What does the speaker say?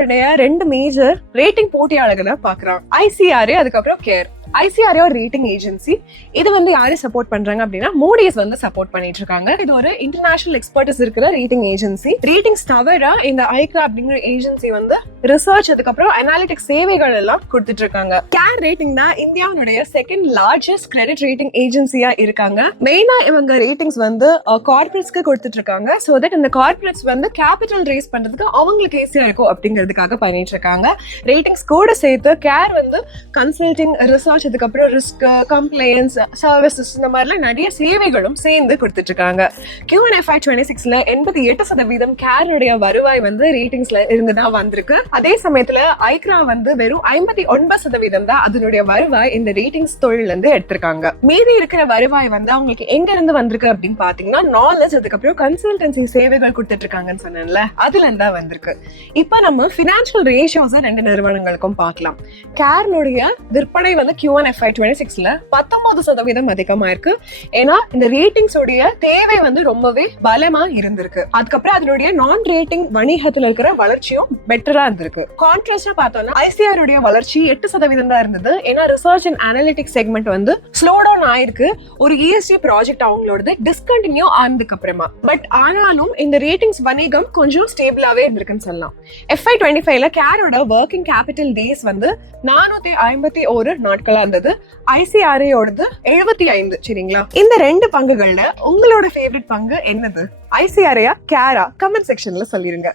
ரெண்டு major rating போட்டியாளர்களை பாக்குறாங்க. ICRA அதுக்கப்புறம் கேர். ICRA ஒரு ரேட்டிங் ஏஜென்சி. இது வந்து யாரு சப்போர்ட் பண்றாங்க அப்படின்னா மோடிஸ் வந்து சப்போர்ட் பண்ணிட்டு இருக்காங்க. இது ஒரு இன்டர்நேஷனல் எக்ஸ்பர்ட்ஸ் இருக்கிற ரேட்டிங் ஏஜென்சி. ரேட்டிங்ஸ் தவிர இந்த ஐக்ரா அப்படிங்கிற ஏஜென்சி வந்து ரிசர்ச் அதுக்கப்புறம் அனாலிட்டிக் சேவைகள் எல்லாம் கொடுத்துட்டு இருக்காங்க. கேர் ரேட்டிங் தான் இந்தியாவுடைய செகண்ட் லார்ஜஸ்ட் கிரெடிட் ரேட்டிங் ஏஜென்சியா இருக்காங்க. மெயினா இவங்க ரேட்டிங்ஸ் வந்து கார்பரேட்ஸ்க்கு கொடுத்துட்டு இருக்காங்க. சோ தட் இந்த கார்பரேட்ஸ் வந்து கேபிட்டல் ரேஸ் பண்றதுக்கு அவங்களுக்கு ஈஸியா இருக்கும் அப்படிங்கிறதுக்காக பண்ணிட்டு இருக்காங்க. ரேட்டிங்ஸ் கூட சேர்த்து கேர் வந்து கன்சல்டிங், ரிசர்ச் அதுக்கப்புறம் ரிஸ்க், கம்ப்ளைன்ஸ், சர்வீசஸ் இந்த மாதிரிலாம் நிறைய சேவைகளும் சேர்ந்து கொடுத்துட்டு இருக்காங்க. Q1FY 26ல 88% கேருடைய வருவாய் வந்து ரேட்டிங்ஸ்ல இருந்துதான் வந்திருக்கு. அதே சமயத்துல ஐக்ரா வந்து வெறும் 59% தான் அதனுடைய வருவாய் இந்த ரேட்டிங்ஸ் தொழில இருந்து எடுத்திருக்காங்க. மீதி இருக்கிற வருவாய் வந்து அவங்களுக்கு எங்க இருந்து வந்திருக்கு அப்படின்னு பாத்தீங்கன்னா நாலேஜ் அதுக்கப்புறம் கன்சல்டன்சி சேவைகள் கொடுத்துட்டு இருக்காங்கன்னு சொன்னேன்ல, அதுல இருந்தா வந்திருக்கு. இப்ப நம்ம பினான்சியல் ரேஷியோஸ் ரெண்டு நிறுவனங்களுக்கும் பார்க்கலாம். கேர்னுடைய விற்பனை வந்து Q1FY 26ல 19% அதிகமா இருக்கு. ஏன்னா இந்த ரேட்டிங்ஸ் உடைய தேவை வந்து ரொம்பவே பலமா இருந்திருக்கு. அதுக்கப்புறம் அதனுடைய நான் ரேட்டிங் வணிகத்துல இருக்கிற வளர்ச்சியும் பெட்டரா இருந்திருக்கு. கான்ட்ராஸ்டா பார்த்தோம்னா ICR உடைய வளர்ச்சி 8% தான் இருந்தது. ஏன்னா ரிசர்ச் அண்ட் அனாலிட்டிக்ஸ் செக்மெண்ட் வந்து ஸ்லோ டவுன் ஆயிருக்கு. ஒரு ESG ப்ராஜெக்ட் அவங்களோட டிஸ்கண்டினியூ ஆனதுக்கு அப்புறமா. பட் ஆனாலும் இந்த ரேட்டிங்ஸ் வணிகம் கொஞ்சம் ஸ்டேபிளாவே இருந்திருக்குன்னு சொல்லலாம். FY 25ல கேரோட ஒர்க்கிங் கேபிட்டல் டேஸ் வந்து 451 நாட்களா இருந்தது. ICRA ஓடது 75. சரிங்களா? இந்த ரெண்டு பங்குகள்ல உங்களோட ஃபேவரட் பங்கு என்னது? ICRA, கேரா? கமெண்ட் செக்ஷன்ல சொல்லிருங்க.